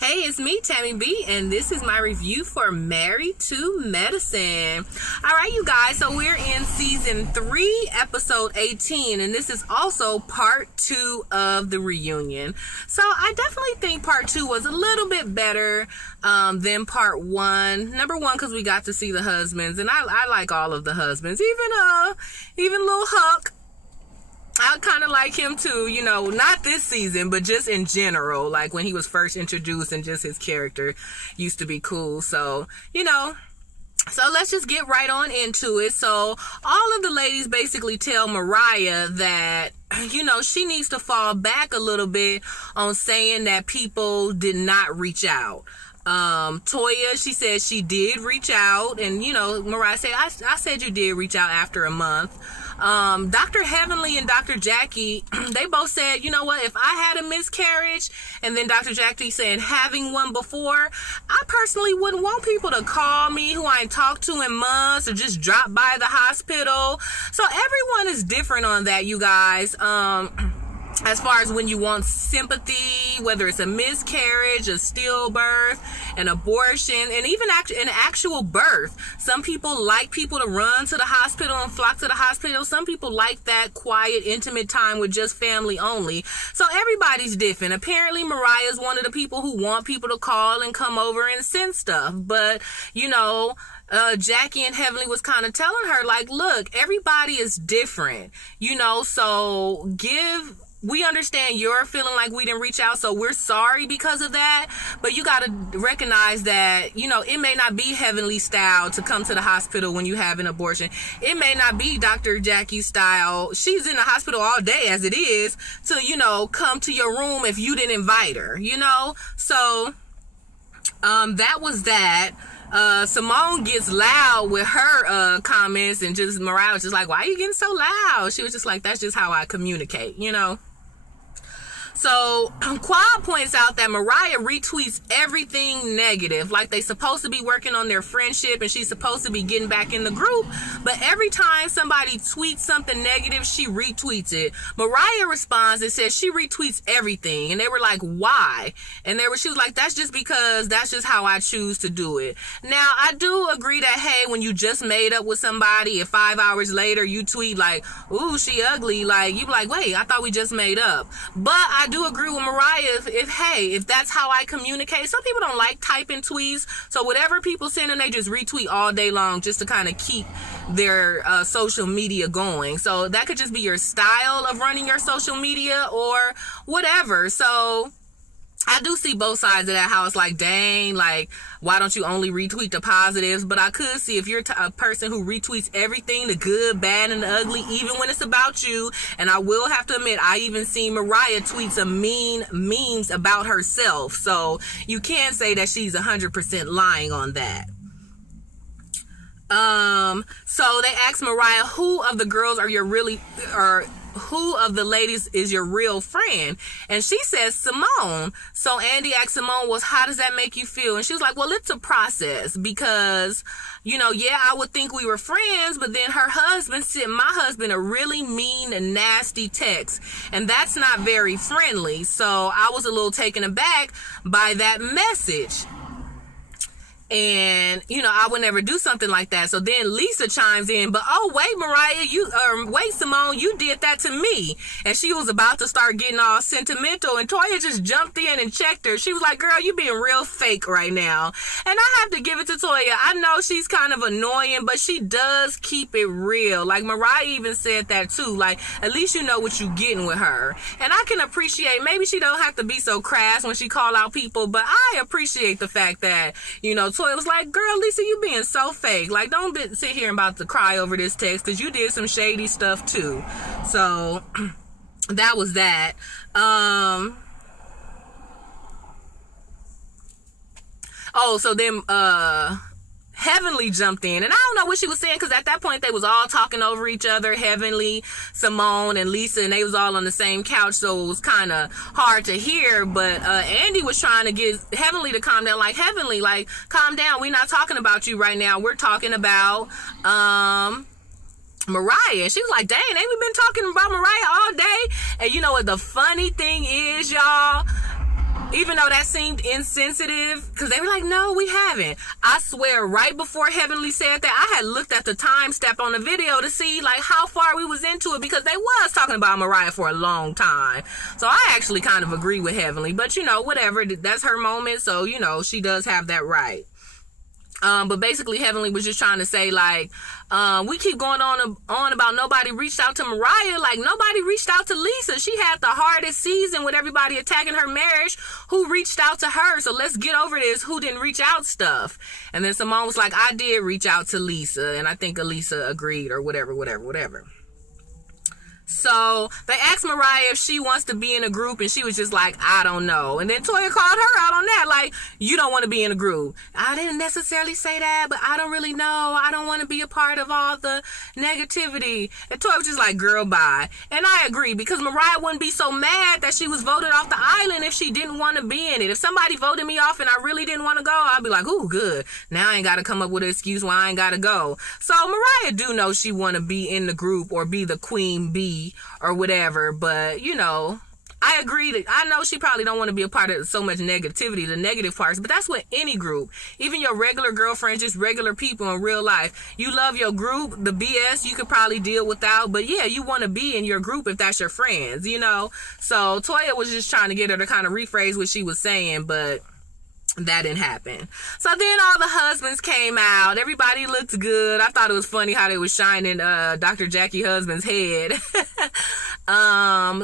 Hey, it's me, Tammy B, and this is my review for Married to Medicine. All right, you guys, so we're in season 3, episode 18, and this is also part 2 of the reunion. So I definitely think part 2 was a little bit better than part 1. Number 1, because we got to see the husbands, and I like all of the husbands, even little Huck. I kind of like him too, you know, not this season, but just in general, like when he was first introduced and just his character used to be cool. So, you know, so let's just get right on into it. So all of the ladies basically tell Mariah that, you know, she needs to fall back a little bit on saying that people did not reach out. Toya, she said she did reach out, and, you know, Mariah said, I said you did reach out after a month. Dr. Heavenly and Dr. Jackie, they both said, you know what, if I had a miscarriage, and then Dr. Jackie said having one before, I personally wouldn't want people to call me who I ain't talked to in months or just drop by the hospital. So everyone is different on that, you guys. As far as when you want sympathy, whether it's a miscarriage, a stillbirth, an abortion, and even an actual birth. Some people like people to run to the hospital and flock to the hospital. Some people like that quiet, intimate time with just family only. So everybody's different. Apparently, Mariah's one of the people who want people to call and come over and send stuff. But, you know, Jackie and Heavenly was kind of telling her, like, look, everybody is different, you know, so we understand you're feeling like we didn't reach out, so we're sorry because of that. But you got to recognize that, you know, it may not be Heavenly style to come to the hospital when you have an abortion. It may not be Dr. Jackie style. She's in the hospital all day as it is to, you know, come to your room if you didn't invite her, you know? So, that was that. Simone gets loud with her comments, and just Mariah was just like, why are you getting so loud? She was just like, that's just how I communicate, you know? So Quad points out that Mariah retweets everything negative, like they supposed to be working on their friendship and she's supposed to be getting back in the group, but every time somebody tweets something negative, she retweets it. Mariah responds and says she retweets everything, and they were like, why? And she was like, that's just because that's just how I choose to do it. Now, I do agree that, hey, when you just made up with somebody and 5 hours later you tweet like, ooh, she ugly, like, you be like, wait, I thought we just made up. But I do agree with Mariah if that's how I communicate. Some people don't like typing tweets, so whatever people send them, they just retweet all day long just to kind of keep their social media going. So that could just be your style of running your social media or whatever. So I do see both sides of that, how it's like, dang, like, why don't you only retweet the positives? But I could see if you're a person who retweets everything, the good, bad, and the ugly, even when it's about you. And I will have to admit, I even seen Mariah tweet some mean memes about herself. So you can't say that she's 100% lying on that. So they asked Mariah, who of the girls who of the ladies is your real friend? And she says Simone. So Andy asked Simone, well, how does that make you feel? And she was like, well, it's a process because, you know, yeah, I would think we were friends, but then her husband sent my husband a really mean and nasty text, and that's not very friendly. So I was a little taken aback by that message. And, you know, I would never do something like that. So then Lisa chimes in, but, oh, wait, Mariah, wait, Simone, you did that to me. And she was about to start getting all sentimental, and Toya just jumped in and checked her. She was like, girl, you being real fake right now. And I have to give it to Toya. I know she's kind of annoying, but she does keep it real. Like, Mariah even said that too. Like, at least you know what you're getting with her. And I can appreciate, maybe she don't have to be so crass when she call out people, but I appreciate the fact that, you know, Toya was like, girl, Lisa, you being so fake. Like, don't sit here and about to cry over this text, because you did some shady stuff too. So that was that. So then Heavenly jumped in, and I don't know what she was saying, because at that point they was all talking over each other, Heavenly, Simone, and Lisa, and they was all on the same couch, so it was kind of hard to hear. But Andy was trying to get Heavenly to calm down, like, Heavenly, like, calm down, we're not talking about you right now, we're talking about Mariah. She was like, dang, ain't we been talking about Mariah all day? And you know what the funny thing is, y'all? Even though that seemed insensitive, because they were like, no, we haven't. I swear, right before Heavenly said that, I had looked at the time step on the video to see like how far we was into it, because they was talking about Mariah for a long time. So I actually kind of agree with Heavenly, but you know, whatever, that's her moment, so you know, she does have that right. But basically Heavenly was just trying to say, like, we keep going on about nobody reached out to Mariah. Like, nobody reached out to Lisa. She had the hardest season with everybody attacking her marriage. Who reached out to her? So let's get over this who didn't reach out stuff. And then Simone was like, I did reach out to Lisa. And I think Elisa agreed, or whatever. So they asked Mariah if she wants to be in a group, and she was just like, I don't know. And then Toya called her out on that, like, you don't want to be in a group. I didn't necessarily say that, but I don't really know. I don't want to be a part of all the negativity. And Toya was just like, girl, bye. And I agree, because Mariah wouldn't be so mad that she was voted off the island if she didn't want to be in it. If somebody voted me off and I really didn't want to go, I'd be like, ooh, good. Now I ain't got to come up with an excuse why I ain't got to go. So Mariah do know she want to be in the group or be the queen bee or whatever, but you know, I agree that I know she probably don't want to be a part of so much negativity, the negative parts, but that's with any group, even your regular girlfriends, just regular people in real life. You love your group, the BS you could probably deal without, but yeah, you want to be in your group if that's your friends, you know. So Toya was just trying to get her to kind of rephrase what she was saying, but that didn't happen. So then all the husbands came out. Everybody looked good. I thought it was funny how they was shining Dr. Jackie husband's head.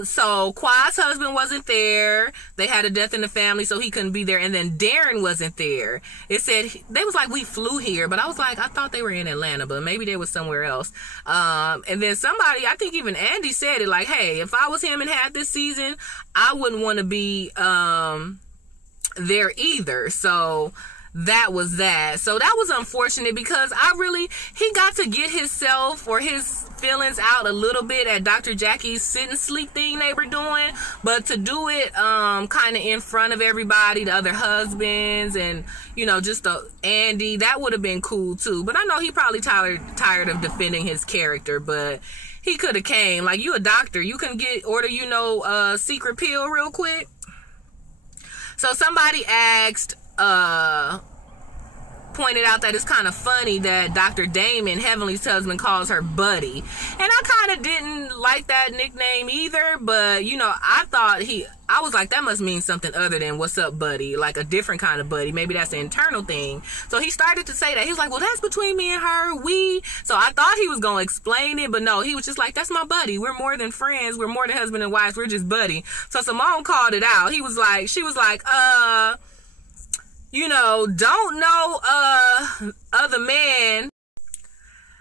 So Quad's husband wasn't there. They had a death in the family, so he couldn't be there. And then Darren wasn't there. It said, they was like, we flew here. But I was like, I thought they were in Atlanta, but maybe they was somewhere else. And then somebody, I think even Andy said it, like, hey, if I was him and had this season, I wouldn't want to be there either. So that was that. So that was unfortunate, because he got to get himself or his feelings out a little bit at Dr. Jackie's sit and sleep thing they were doing, but to do it kind of in front of everybody, the other husbands, and you know, just Andy, that would have been cool too. But I know he probably tired of defending his character, but he could have came. Like, you a doctor, you can order a secret pill real quick. So somebody pointed out that it's kind of funny that Dr. Damon, Heavenly's husband, calls her Buddy. And I kind of didn't like that nickname either, but, you know, I was like, that must mean something other than what's up, buddy, like a different kind of buddy. Maybe that's an internal thing. So he started to say that. He was like, well, that's between me and her, So I thought he was going to explain it, but no, he was just like, that's my buddy. We're more than friends. We're more than husband and wives. We're just buddy. So Simone called it out. She was like, you know, don't know other man.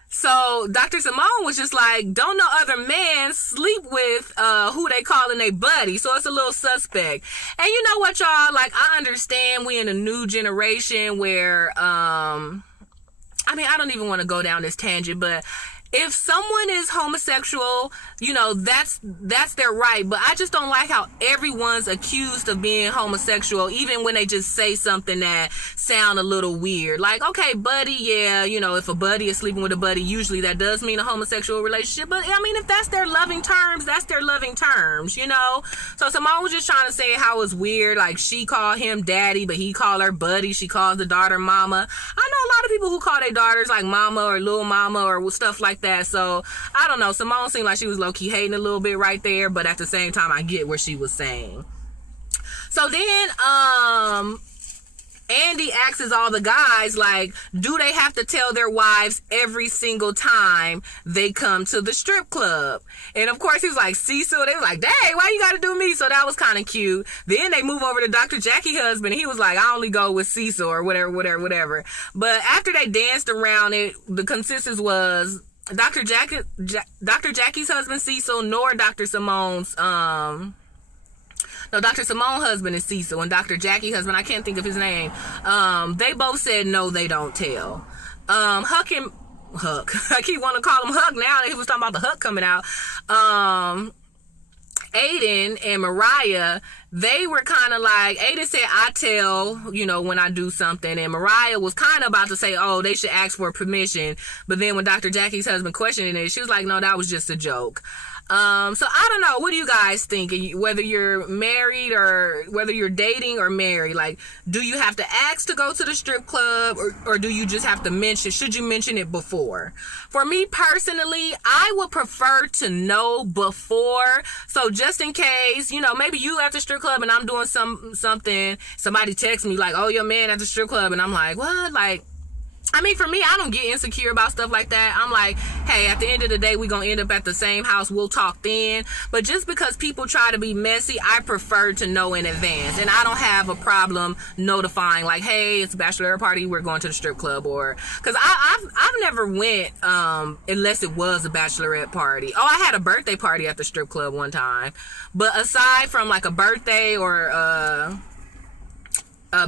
So Dr. Simone was just like, don't know other man sleep with who they calling a buddy. So it's a little suspect. And you know what, y'all? Like, I understand we in a new generation where I mean, I don't even want to go down this tangent, but if someone is homosexual, you know, that's their right. But I just don't like how everyone's accused of being homosexual, even when they just say something that sound a little weird. Like, okay, buddy, yeah, you know, if a buddy is sleeping with a buddy, usually that does mean a homosexual relationship. But, I mean, if that's their loving terms, that's their loving terms, you know? So Simone was just trying to say how it's weird. Like, she called him daddy, but he called her buddy. She calls the daughter mama. I know a lot of people who call their daughters, like, mama or little mama or stuff like that. So I don't know, Simone seemed like she was low-key hating a little bit right there, but at the same time I get what she was saying. So then Andy asks all the guys, like, do they have to tell their wives every single time they come to the strip club? And of course he was like, Cecil. They was like, dang, why you gotta do me? So that was kind of cute. Then they move over to Dr. Jackie husband, and he was like, I only go with Cecil or whatever. But after they danced around it, the consensus was Dr. Jackie's husband Cecil, nor Dr. Simone's Dr. Simone's husband is Cecil, and Dr. Jackie's husband, I can't think of his name. They both said no, they don't tell. Huck. I keep wanting to call him Huck now. He was talking about the Huck coming out. Aiden and Mariah, they were kind of like, Aiden said, I tell, you know, when I do something. And Mariah was kind of about to say, oh, they should ask for permission. But then when Dr. Jackie's husband questioned it, she was like, no, that was just a joke. So I don't know. What do you guys think? Whether you're married or whether you're dating or married, like, do you have to ask to go to the strip club, or do you just have to mention? Should you mention it before? For me personally, I would prefer to know before. So just in case, you know, maybe you at the strip club and I'm doing something, somebody texts me like, oh, your man at the strip club, and I'm like, what? Like, I mean, for me, I don't get insecure about stuff like that. I'm like, hey, at the end of the day, we're going to end up at the same house. We'll talk then. But just because people try to be messy, I prefer to know in advance. And I don't have a problem notifying, like, hey, it's a bachelorette party. We're going to the strip club. Or, because I've never went unless it was a bachelorette party. Oh, I had a birthday party at the strip club one time. But aside from like a birthday or a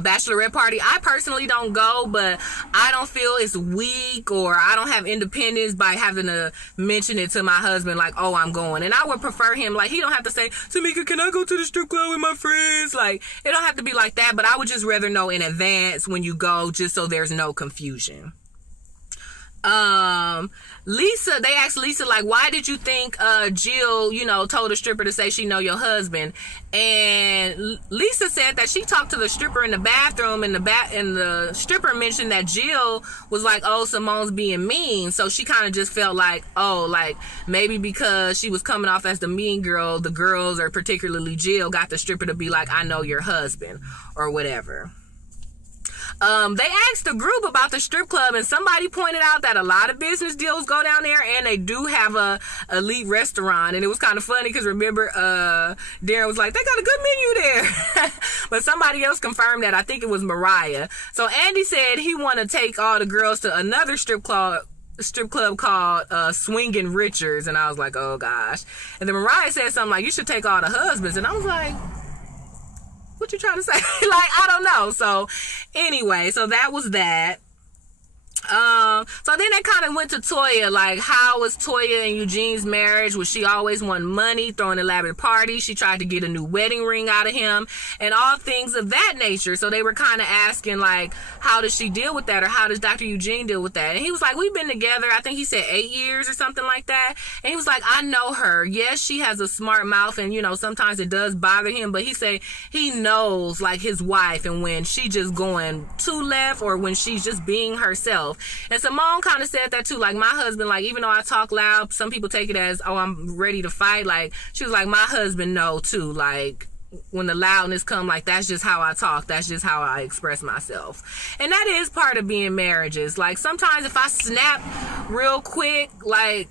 bachelorette party, I personally don't go, but I don't feel it's weak or I don't have independence by having to mention it to my husband like, oh, I'm going. And I would prefer him, like, he don't have to say, Tamika, can I go to the strip club with my friends? Like, it don't have to be like that, but I would just rather know in advance when you go, just so there's no confusion. Lisa, they asked Lisa, like, why did you think Jill, you know, told a stripper to say she know your husband? And Lisa said that she talked to the stripper in the bathroom, and the stripper mentioned that Jill was like, oh, Simone's being mean. So she kind of just felt like, oh, like, maybe because she was coming off as the mean girl, the girls, or particularly Jill, got the stripper to be like, I know your husband, or whatever. They asked the group about the strip club, and somebody pointed out that a lot of business deals go down there, and they do have a elite restaurant. And it was kind of funny because, remember, Darren was like, they got a good menu there. But somebody else confirmed that. I think it was Mariah. So Andy said he want to take all the girls to another strip club called Swingin' Richards. And I was like, oh gosh. And then Mariah said something like, you should take all the husbands. And I was like, what you trying to say? Like, I don't know. So anyway, so that was that. So then they kind of went to Toya, like, how was Toya and Eugene's marriage? Was she always wanting money, throwing elaborate parties? She tried to get a new wedding ring out of him and all things of that nature. So they were kind of asking, like, how does she deal with that? Or how does Dr. Eugene deal with that? And he was like, we've been together, I think he said 8 years or something like that. And he was like, I know her. Yes, she has a smart mouth, and, you know, sometimes it does bother him, but he said he knows, like, his wife, and when she just going too left or when she's just being herself. And Simone kind of said that too, like, my husband, like, even though I talk loud, some people take it as, oh, I'm ready to fight. Like, she was like, my husband know too, like, when the loudness come, like, that's just how I talk, that's just how I express myself. And that is part of being marriages. Like, sometimes if I snap real quick, like,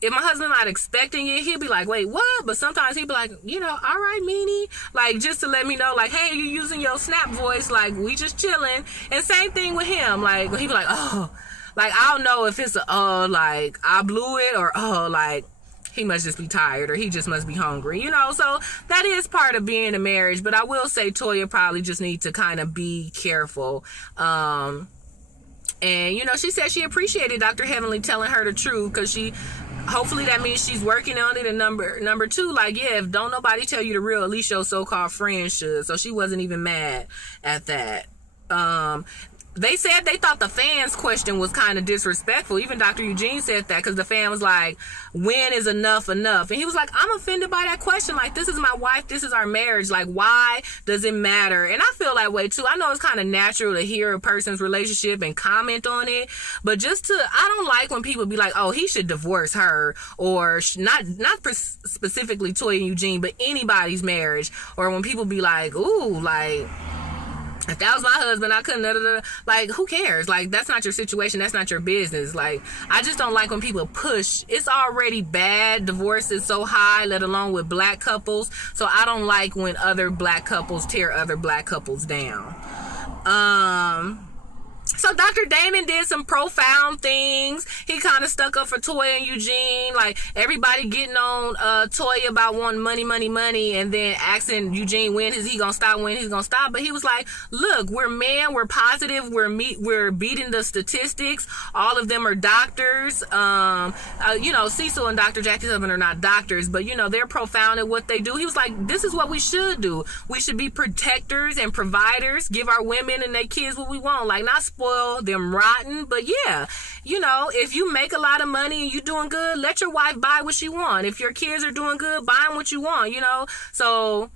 if my husband not expecting it, he'll be like, wait, what? But sometimes he'll be like, you know, all right, meanie. Like, just to let me know, like, hey, you using your snap voice. Like, we just chilling. And same thing with him. Like, he'll be like, oh. Like, I don't know if it's a, oh, like, I blew it, or, oh, like, he must just be tired, or he just must be hungry, you know? So that is part of being a marriage. But I will say Toya probably just need to kind of be careful. And, you know, she said she appreciated Dr. Heavenly telling her the truth, because hopefully that means she's working on it. And number two, like, yeah, if don't nobody tell you the real, at least your so-called friend should. So she wasn't even mad at that. They said they thought the fans' question was kind of disrespectful. Even Dr. Eugene said that, because the fan was like, when is enough enough? And he was like, I'm offended by that question. Like, this is my wife. This is our marriage. Like, why does it matter? And I feel that way too. I know it's kind of natural to hear a person's relationship and comment on it. But I don't like when people be like, oh, he should divorce her. Or not specifically Toya and Eugene, but anybody's marriage. Or when people be like, ooh, like, if that was my husband, I couldn't, like, who cares? Like, that's not your situation. That's not your business. Like, I just don't like when people push. It's already bad. Divorce is so high, let alone with black couples. So I don't like when other black couples tear other black couples down. So Dr. Damon did some profound things. He kind of stuck up for Toya and Eugene. Like, everybody getting on Toya about wanting money, and then asking Eugene when is he gonna stop, when he's gonna stop. But he was like, look, we're men, we're positive, we're beating the statistics. All of them are doctors. You know, Cecil and Dr. Jackie's husband are not doctors, but, you know, they're profound at what they do. He was like, this is what we should do. We should be protectors and providers, give our women and their kids what we want. Like, not spoil spoil them rotten. But yeah, you know, if you make a lot of money and you doing good, let your wife buy what she want. If your kids are doing good, buy them what you want, you know. So,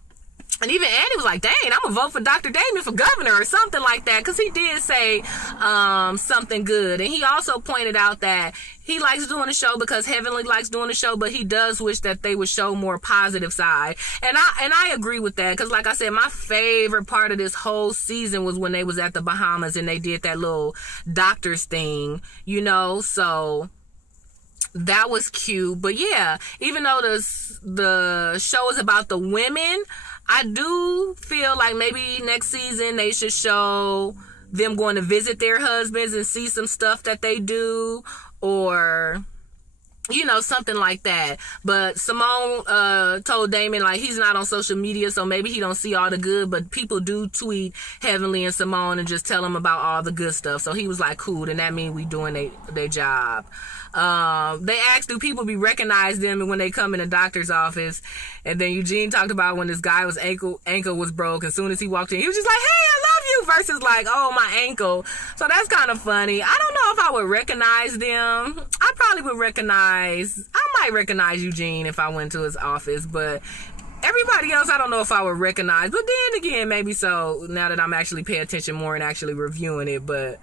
and even Andy was like, dang, I'm gonna vote for Dr. Damon for governor or something like that, because he did say something good. And he also pointed out that he likes doing the show because Heavenly likes doing the show, but he does wish that they would show more positive side. And I agree with that, because like I said, my favorite part of this whole season was when they was at the Bahamas and they did that little doctor's thing, you know. So that was cute. But yeah, even though the show is about the women, I do feel like maybe next season they should show them going to visit their husbands and see some stuff that they do, or, you know, something like that. But Simone told Damon, like, he's not on social media, so maybe he don't see all the good, but people do tweet Heavenly and Simone and just tell them about all the good stuff. So he was like, cool, then that means we doing their job. They asked, do people be recognize them when they come in the doctor's office? And then Eugene talked about when this guy was ankle was broke. As soon as he walked in, he was just like, hey, I love you, versus like, oh, my ankle. So that's kind of funny. I don't know if I would recognize them. I probably would I might recognize Eugene if I went to his office, but everybody else, I don't know if I would recognize. But then again, maybe so, now that I'm actually paying attention more and actually reviewing it. But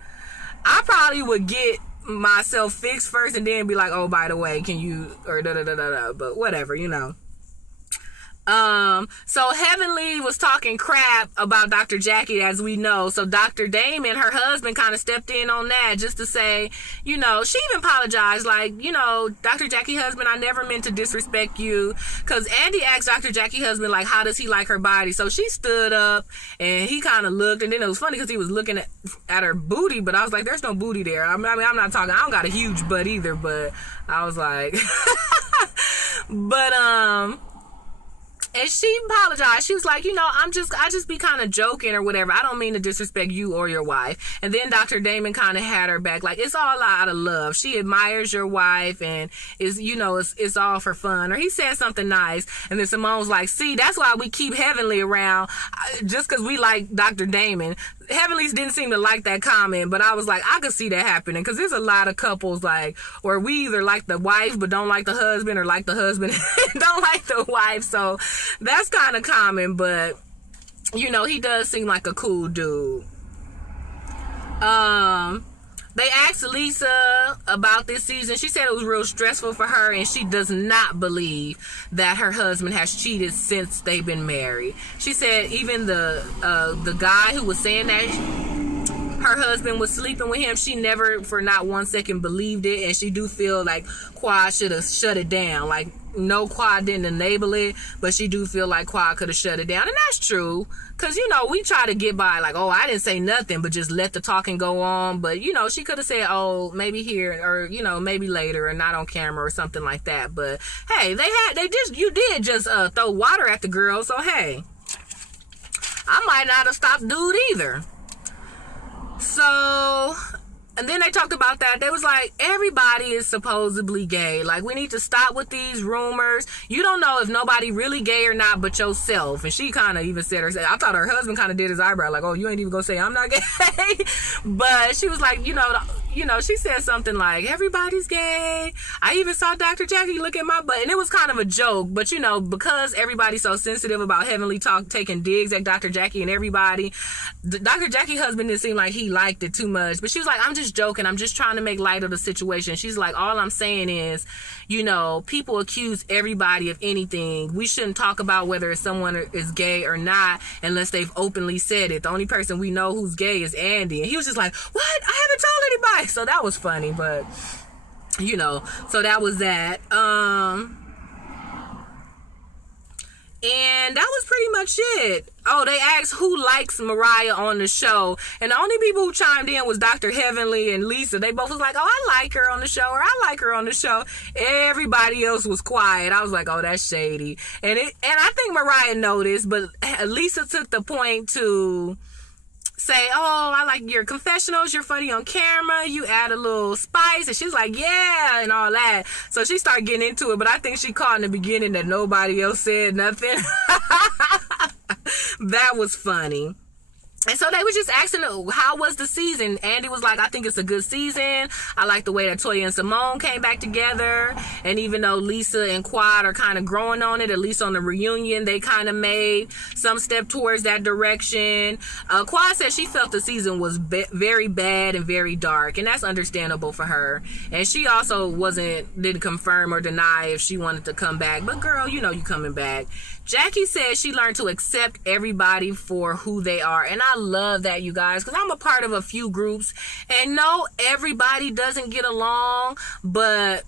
I probably would get myself fixed first and then be like, oh, by the way, can you, or da-da-da-da-da, but whatever, you know. So Heavenly was talking crap about Dr. Jackie, as we know. So Dr. Damon, her husband, kind of stepped in on that just to say, you know, she even apologized, like, you know, Dr. Jackie husband, I never meant to disrespect you. Because Andy asked Dr. Jackie husband, like, how does he like her body? So she stood up and he kind of looked, and then it was funny because he was looking at her booty, but I was like, there's no booty there. I mean, I'm not talking, I don't got a huge butt either, but I was like, but, and she apologized. She was like, you know, I just be kind of joking or whatever. I don't mean to disrespect you or your wife. And then Dr. Damon kind of had her back. Like, it's all out of love. She admires your wife and is, you know, it's all for fun. Or he said something nice. And then Simone was like, see, that's why we keep Heavenly around, just because we like Dr. Damon. Heavenly's didn't seem to like that comment, but I was like, I could see that happening, because there's a lot of couples like where we either like the wife but don't like the husband, or like the husband and don't like the wife. So that's kind of common, but you know, he does seem like a cool dude. They asked Lisa about this season. She said it was real stressful for her, and she does not believe that her husband has cheated since they've been married. She said even the guy who was saying that her husband was sleeping with him, she never for not 1 second believed it, and she do feel like Quad should have shut it down. Like, no, Quad didn't enable it, but she do feel like Quad could have shut it down. And that's true, because, you know, we try to get by like, oh, I didn't say nothing, but just let the talking go on. But, you know, she could have said, oh, maybe here, or, you know, maybe later, or not on camera or something like that. But hey, you did just throw water at the girl, so hey, I might not have stopped dude either. So, and then they talked about that. They was like, everybody is supposedly gay. Like, we need to stop with these rumors. You don't know if nobody really gay or not but yourself. And she kind of even said, I thought her husband kind of did his eyebrow, like, oh, you ain't even gonna say I'm not gay. But she was like, you know, she said something like, everybody's gay. I even saw Dr. Jackie look at my butt. And it was kind of a joke. But, you know, because everybody's so sensitive about Heavenly taking digs at Dr. Jackie and everybody, Dr. Jackie's husband didn't seem like he liked it too much. But she was like, I'm just joking. I'm just trying to make light of the situation. She's like, all I'm saying is, you know, people accuse everybody of anything. We shouldn't talk about whether someone is gay or not unless they've openly said it. The only person we know who's gay is Andy. And he was just like, what? I haven't told anybody. So that was funny, but, you know, so that was that. And that was pretty much it. Oh, they asked who likes Mariah on the show. And the only people who chimed in was Dr. Heavenly and Lisa. They both was like, oh, I like her on the show, or I like her on the show. Everybody else was quiet. I was like, oh, that's shady. And I think Mariah noticed, but Lisa took the point to say, oh, I like your confessionals, you're funny on camera, you add a little spice, and she's like, yeah, and all that. So she started getting into it, but I think she caught in the beginning that nobody else said nothing. That was funny. And so they were just asking, how was the season? Andy was like, I think it's a good season. I like the way that Toya and Simone came back together. And even though Lisa and Quad are kind of growing on it, at least on the reunion, they kind of made some step towards that direction. Quad said she felt the season was very bad and very dark. And that's understandable for her. And she also didn't confirm or deny if she wanted to come back. But girl, you know you coming back. Jackie said she learned to accept everybody for who they are. And I love that, you guys, because I'm a part of a few groups. And no, everybody doesn't get along, but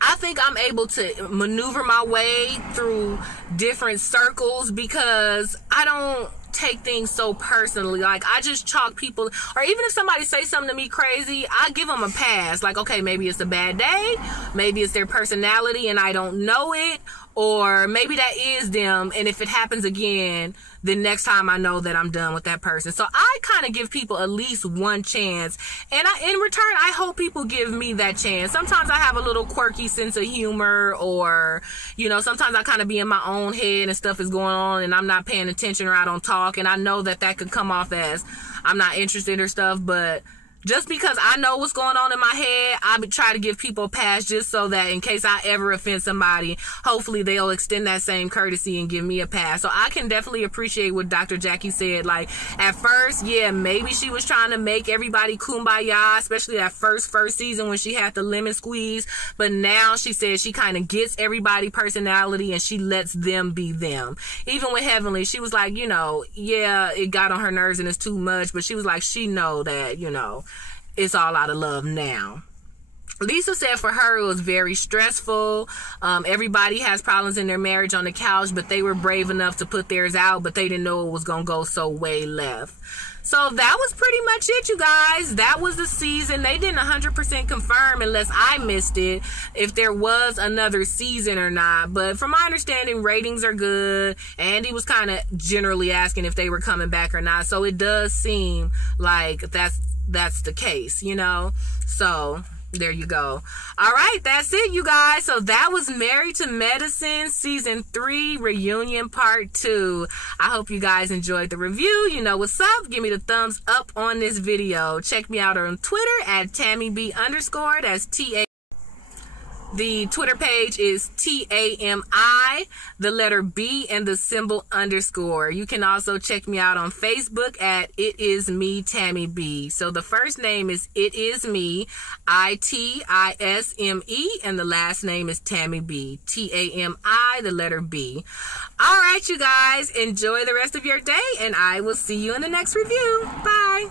I think I'm able to maneuver my way through different circles because I don't take things so personally. Like, I just chalk people, or even if somebody say something to me crazy, I give them a pass. Like, okay, maybe it's a bad day, maybe it's their personality and I don't know it, or maybe that is them, and if it happens again, then next time I know that I'm done with that person. So I kind of give people at least one chance, and in return, I hope people give me that chance. Sometimes I have a little quirky sense of humor, or, you know, sometimes I kind of be in my own head and stuff is going on and I'm not paying attention or I don't talk, and I know that could come off as I'm not interested or stuff, but just because I know what's going on in my head, I would try to give people a pass just so that in case I ever offend somebody, hopefully they'll extend that same courtesy and give me a pass. So I can definitely appreciate what Dr. Jackie said. Like, at first, yeah, maybe she was trying to make everybody kumbaya, especially that first season when she had the lemon squeeze. But now she says she kind of gets everybody's personality and she lets them be them. Even with Heavenly, she was like, you know, yeah, it got on her nerves and it's too much, but she was like, she know that, you know, it's all out of love now. Lisa said for her it was very stressful. Everybody has problems in their marriage on the couch, but they were brave enough to put theirs out, but they didn't know it was going to go so way left. So that was pretty much it, you guys. That was the season. They didn't 100% confirm, unless I missed it, if there was another season or not. But from my understanding, ratings are good. Andy was kind of generally asking if they were coming back or not. So it does seem like that's the case, you know? So there you go. All right, that's it, you guys. So that was Married to Medicine Season 3 Reunion Part 2. I hope you guys enjoyed the review. You know what's up. Give me the thumbs up on this video. Check me out on Twitter at TammyB_. That's T-A. The Twitter page is TAMI, the letter B, and the symbol _. You can also check me out on Facebook at It Is Me, Tammy B. So the first name is It Is Me, ITISME, and the last name is Tammy B, TAMI, the letter B. All right, you guys, enjoy the rest of your day, and I will see you in the next review. Bye.